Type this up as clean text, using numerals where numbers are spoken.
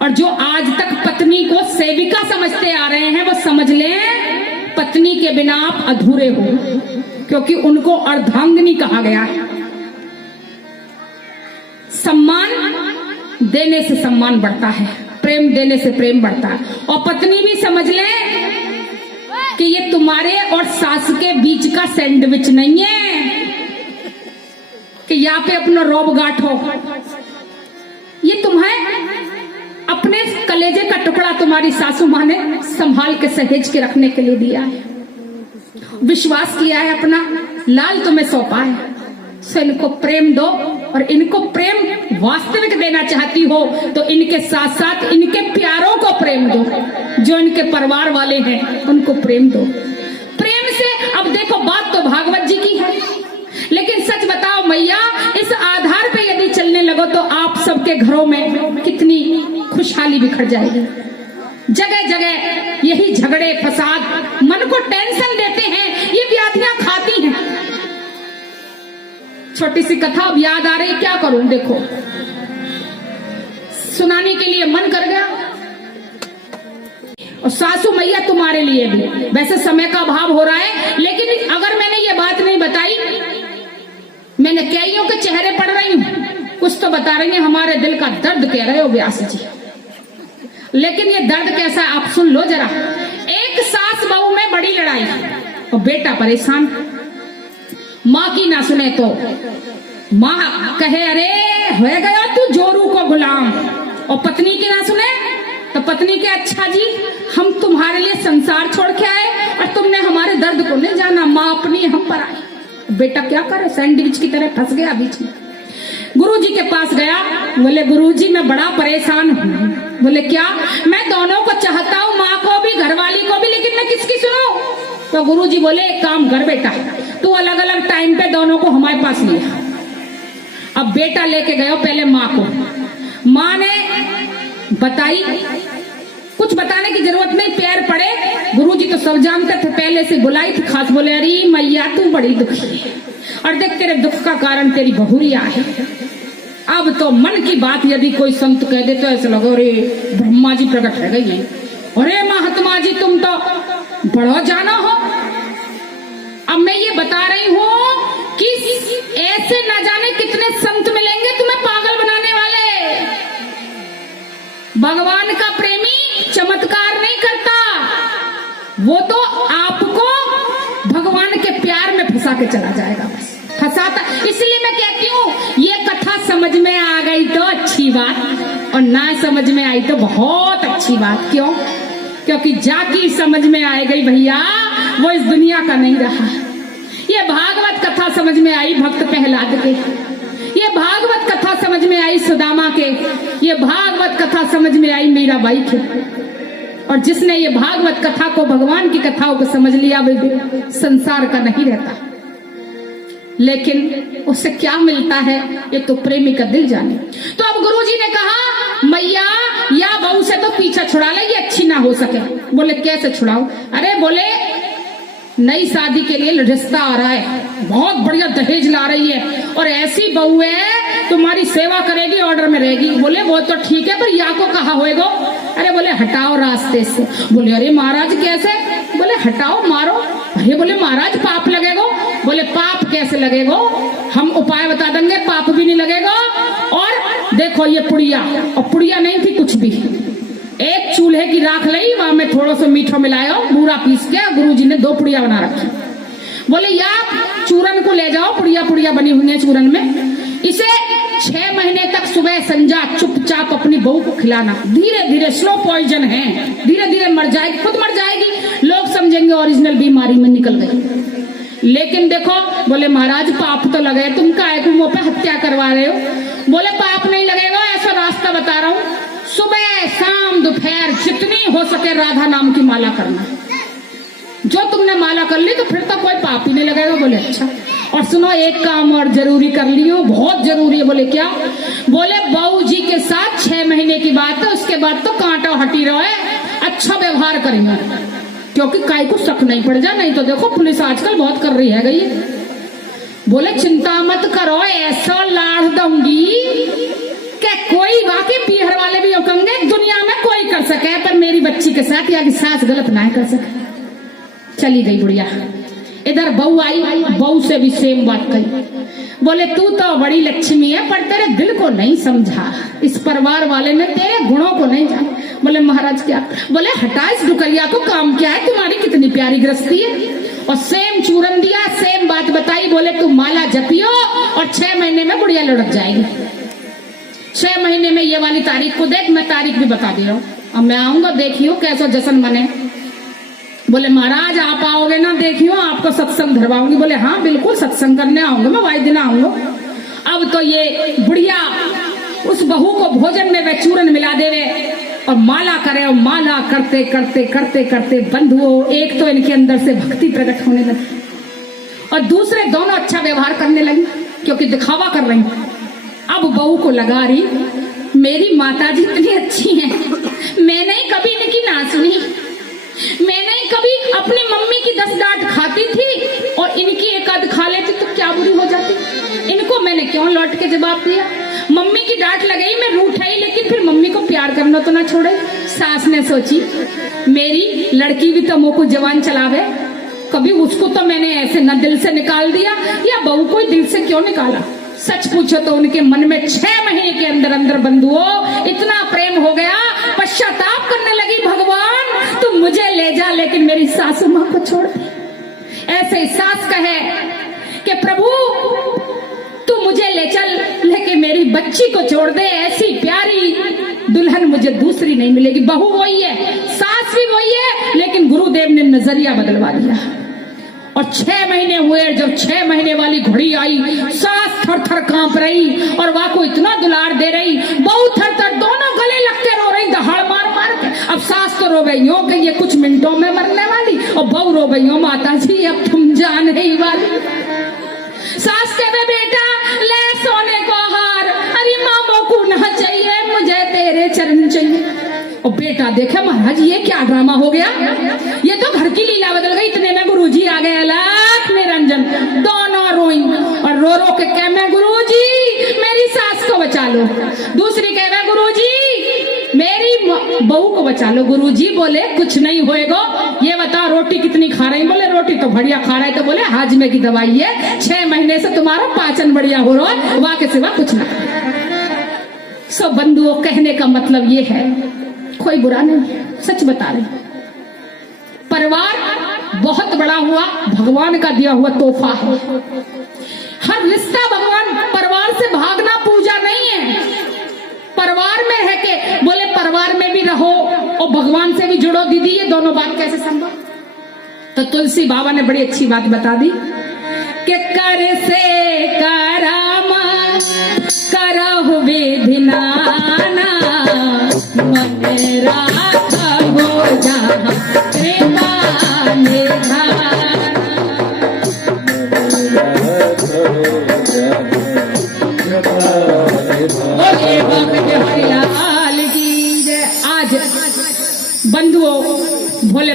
और जो आज तक पत्नी को सेविका समझते आ रहे हैं वो समझ लें पत्नी के बिना आप अधूरे हो, क्योंकि उनको अर्धांगिनी कहा गया है। सम्मान देने से सम्मान बढ़ता है, प्रेम देने से प्रेम बढ़ता है। और पत्नी भी समझ ले कि ये तुम्हारे और सास के बीच का सैंडविच नहीं है कि यहाँ पे अपना रोब गांठो। ये तुम्हें अपने कलेजे का टुकड़ा तुम्हारी सासू माँ ने संभाल के सहेज के रखने के लिए दिया है, विश्वास किया है, अपना लाल तुम्हें सौंपा है। सो इनको प्रेम दो, और इनको प्रेम वास्तविक देना चाहती हो तो इनके साथ साथ इनके प्यारों को प्रेम दो, जो इनके परिवार वाले हैं उनको प्रेम दो। प्रेम से अब देखो बात तो भागवत जी की है, लेकिन सच बताओ मैया, इस आधार पे यदि चलने लगो तो आप सबके घरों में कितनी खुशहाली बिखर जाएगी। जगह जगह यही झगड़े फसाद मन को टेंशन देते हैं, ये व्याधियां खाती हैं। छोटी सी कथा अब याद आ रही, क्या करूं, देखो सुनाने के लिए मन कर गया। और सासू मैया तुम्हारे लिए भी, वैसे समय का अभाव हो रहा है, लेकिन अगर मैंने ये बात नहीं बताई, मैंने कईयों के चेहरे पढ़ रही हूं, कुछ तो बता रही हैं हमारे दिल का दर्द कह रहे हो व्यास जी, लेकिन ये दर्द कैसा है आप सुन लो जरा। एक सास बहू में बड़ी लड़ाई और बेटा परेशान, माँ की ना सुने तो माँ कहे अरे हो गया तू जोरू को गुलाम, और पत्नी की ना सुने तो पत्नी के अच्छा जी हम तुम्हारे लिए संसार छोड़ के आए और तुमने हमारे दर्द को नहीं जाना, माँ अपनी हम पर आई। बेटा क्या करे, सैंडविच की तरह फंस गया बीच में। गुरुजी के पास गया, बोले गुरुजी मैं बड़ा परेशान हूँ। बोले क्या? मैं दोनों को चाहता हूँ, माँ को भी घरवाली को भी, लेकिन मैं किसकी सुनूं? तो गुरुजी बोले एक काम कर बेटा, तू अलग अलग टाइम पे दोनों को हमारे पास लिया। अब बेटा लेके गया पहले माँ को, माँ ने बताई, कुछ बताने की जरूरत नहीं, पैर पड़े। गुरुजी तो सब जानते थे, पहले से बुलाई थी खास, बोले अरे मैया तू बड़ी दुखी है और देख तेरे दुख का कारण तेरी बहुरिया है। अब तो मन की बात यदि कोई संत कह दे तो ऐसा लगो अरे ब्रह्मा जी प्रकट रह गई है, अरे महात्मा जी तुम तो बड़ा जाना हो। अब मैं ये बता रही हूँ कि ऐसे न जाने कितने संत मिलेंगे तुम्हें पागल बनाने वाले। भगवान का प्रेमी चमत्कार नहीं करता, वो तो आपको भगवान के प्यार में फंसा के चला जाएगा, बस फंसाता। इसलिए मैं कहती हूँ ये कथा समझ में आ गई तो अच्छी बात, और ना समझ में आई तो बहुत अच्छी बात। क्यों? क्योंकि जाकी समझ में आ गई भैया वो इस दुनिया का नहीं रहा। ये भागवत कथा समझ में आई भक्त प्रहलाद के, ये भागवत कथा समझ में आई सुदामा के, ये भागवत कथा समझ में आई मीराबाई के। और जिसने ये भागवत कथा को, भगवान की कथाओं को समझ लिया वो संसार का नहीं रहता। लेकिन उससे क्या मिलता है ये तो प्रेमी का दिल जाने। तो अब गुरुजी ने कहा मैया या बहू से तो पीछा छुड़ा ले, ये अच्छी ना हो सके। बोले कैसे छुड़ाओ? अरे बोले नई शादी के लिए रिश्ता आ रहा है, बहुत बढ़िया दहेज ला रही है, और ऐसी बहू है तुम्हारी सेवा करेगी, ऑर्डर में रहेगी। बोले वो तो ठीक है, पर या को कहा होएगा? अरे बोले हटाओ रास्ते से। बोले अरे महाराज कैसे? बोले हटाओ मारो। अरे बोले महाराज पाप लगेगा। बोले पाप कैसे लगेगा? हम उपाय बता देंगे, पाप भी नहीं लगेगा। और देखो ये पुड़िया, और पुड़िया नहीं थी कुछ भी, एक चूल्हे की राख ली, वहां में थोड़ा सा मीठा मिलाया, बूरा पीस के गुरुजी ने 2 पुड़िया बना रखी। बोले या चूरन को ले जाओ, पुड़िया पुड़िया बनी हुई है चूरन में, इसे 6 महीने तक सुबह संजा चुपचाप अपनी बहू को खिलाना। धीरे धीरे, स्लो पॉइजन है, धीरे धीरे मर जाएगी, खुद मर जाएगी, लोग समझेंगे ओरिजिनल बीमारी में निकल गई। लेकिन देखो बोले महाराज पाप तो लगे, तुम काहे को मुंह पे हत्या करवा रहे हो? बोले पाप नहीं लगेगा, ऐसा रास्ता बता रहा हूँ, सुबह शाम दोपहर जितनी हो सके राधा नाम की माला करना। जो तुमने माला कर ली तो फिर तो कोई पाप ही नहीं लगेगा। बोले अच्छा, और सुनो एक काम और जरूरी कर लियो, बहुत जरूरी है। बोले क्या? बोले बहू जी के साथ 6 महीने की बात है, उसके बाद तो कांटा हटी रहा है, अच्छा व्यवहार करेंगे, क्योंकि काई को शक नहीं पड़ जा, नहीं तो देखो पुलिस आजकल बहुत कर रही है गई। बोले चिंता मत करो, ऐसा लाड़ दूंगी कि कोई वाकई पीहर वाले भी कहेंगे दुनिया बच्ची के साथ या कि सास गलत ना कर सके। चली गई बुढ़िया। इधर बहू आई, बहू से भी सेम बात कही। बोले तू तो बड़ी लक्ष्मी है पर तेरे दिल को नहीं समझा, इस परिवार वाले ने तेरे गुणों को नहीं जाना। बोले महाराज क्या? बोले हटा इस डुकरिया को, काम क्या है तुम्हारी, कितनी प्यारी गृहस्थी है। और सेम चूरन दिया, सेम बात बताई। बोले तू माला जपियो और 6 महीने में बुढ़िया लुढ़क जाएगी। 6 महीने में ये वाली तारीख को देख, मैं तारीख भी बता दे रहा हूँ। अब मैं आऊंगा, देखियो कैसा जश्न बने। बोले महाराज आप आओगे ना, देखियो आपको सत्संग धरवाऊंगी। बोले हाँ बिल्कुल सत्संग करने आऊंगा, मैं वाई दिन आऊंगा। अब तो ये बुढ़िया उस बहू को भोजन में वे चूरन मिला देवे और माला करे, और माला करते करते करते करते बंधुओं, एक तो इनके अंदर से भक्ति प्रकट होने लगी और दूसरे दोनों अच्छा व्यवहार करने लगी क्योंकि दिखावा कर रही। अब बहू को लगा रही मेरी माता जी इतनी अच्छी हैं, मैंने कभी इनकी ना सुनी, मैंने कभी अपनी मम्मी की 10 डांट खाती थी और इनकी एक आध खा लेती तो क्या बुरी हो जाती, इनको मैंने क्यों लौट के जवाब दिया। मम्मी की डांट लगाई, मैं रूठ आई, लेकिन फिर मम्मी को प्यार करना तो ना छोड़े। सास ने सोची मेरी लड़की भी तो मुंह को जवान चलावे, कभी उसको तो मैंने ऐसे न दिल से निकाल दिया, या बहू को दिल से क्यों निकाला। सच पूछो तो उनके मन में 6 महीने के अंदर अंदर बंधुओं इतना प्रेम हो गया, पश्चाताप करने लगी, भगवान तू मुझे ले जा लेकिन मेरी सासू माँ को छोड़ दे। ऐसे सास कहे कि प्रभु तू मुझे ले चल लेकिन मेरी बच्ची को छोड़ दे, ऐसी प्यारी दुल्हन मुझे दूसरी नहीं मिलेगी। बहू वही है, सास भी वही है, लेकिन गुरुदेव ने नजरिया बदलवा दिया। और 6 महीने हुए, जब 6 महीने वाली घड़ी आई, सास थर थर कांप रही और वहां को इतना दुलार दे रही, बहू थर थर, दोनों गले लग के रो रही, दहाड़ मार मार के। अब सास तो रो गई हो कि ये कुछ मिनटों में मरने वाली, और बहू रो गई हो माता जी अब तुम जान नहीं वाली। सास कहे बेटा ले सोने को हार, अरे मामो को ना चाहिए, मुझे तेरे चरण चाहिए। और बेटा देखे महाराज ये क्या ड्रामा हो गया, ये तो घर की लीला बदल गई। इतने में गुरुजी आ गए, अलग निरंजन, दोनों रोई और रो रो के कह मैं गुरुजी मेरी सास को बचा लो, दूसरी कह मैं गुरुजी मेरी बहू को बचा लो। गुरुजी बोले कुछ नहीं होएगा, ये बताओ रोटी कितनी खा रही। बोले रोटी तो बढ़िया खा रहे। तो बोले हाजमे की दवाई है, 6 महीने से तुम्हारा पाचन बढ़िया हो रहा है, वहां के सिवा कुछ नहीं। सब बंधुओं कहने का मतलब ये है, कोई बुरा नहीं है, सच बता रहे। परिवार बहुत बड़ा हुआ, भगवान का दिया हुआ तोहफा है। हर रिश्ता भगवान, परिवार से भागना पूजा नहीं है, परिवार में है के बोले परिवार में भी रहो और भगवान से भी जुड़ो। दीदी ये दोनों बात कैसे संभव? तो तुलसी बाबा ने बड़ी अच्छी बात बता दी कि कर से कराम करहु विधिनाना, मन राखो जहाँ कृपा निधान। बोले बाबा के हरिलाल की जय। आज बंधुओं भोले